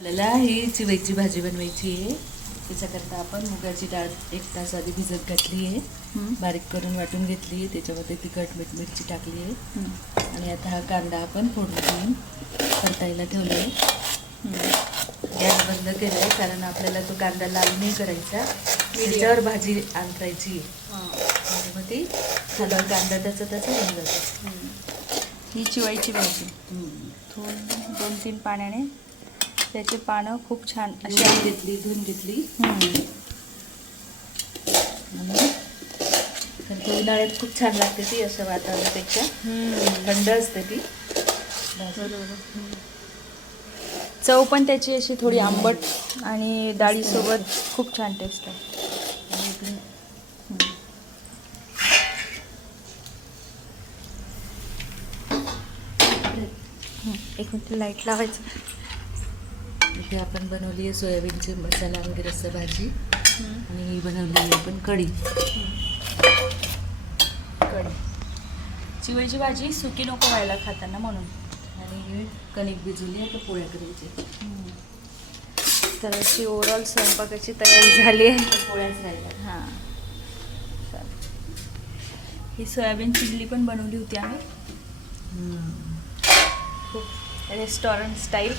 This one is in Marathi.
आपल्याला ही चिवईची भाजी बनवायची आहे. त्याच्याकरता आपण मुगाची डाळ 1 तास आधी भिजत घातली आहे, बारीक करून वाटून घेतली आहे. त्याच्यामध्ये तिखट मीठ मिरची टाकली आहे आणि आता हा कांदा आपण फोडून घेऊन परतायला ठेवला आहे. गॅस बंद केला आहे कारण आपल्याला तो कांदा लाल नाही करायचा, त्याच्यावर भाजी आंतरायची आहे. मग ती खालून कांदा त्याचा होऊन जातो. ही चिवईची भाजी थोडं 2-3 पाण्याने त्याचे पानं खूप छान अशी धुवून घेतली. तर उन्हाळ्यात खूप छान लागते ती, असं वातावरणापेक्षा थंड असते ती. बरोबर. चव पण त्याची अशी थोडी आंबट आणि डाळीसोबत खूप छान टेस्ट आहे. एक मिनिट लाईट लावायचं. इथे आपण बनवली आहे सोयाबीनची मसाला वगैरे असं भाजी आणि ही बनवली आहे आपण कढी. चिवईची भाजी सुकी नको व्हायला खाताना म्हणून. आणि कणिक भिजवली आता पोळ्या करायची. तर अशी ओव्हरऑल स्वयंपाकाची तयारी झाली आहे. पोळ्याच राहिल्या. हां, ही सोयाबीन चिल्ली पण बनवली होती आम्ही, खूप रेस्टॉरंट स्टाईल.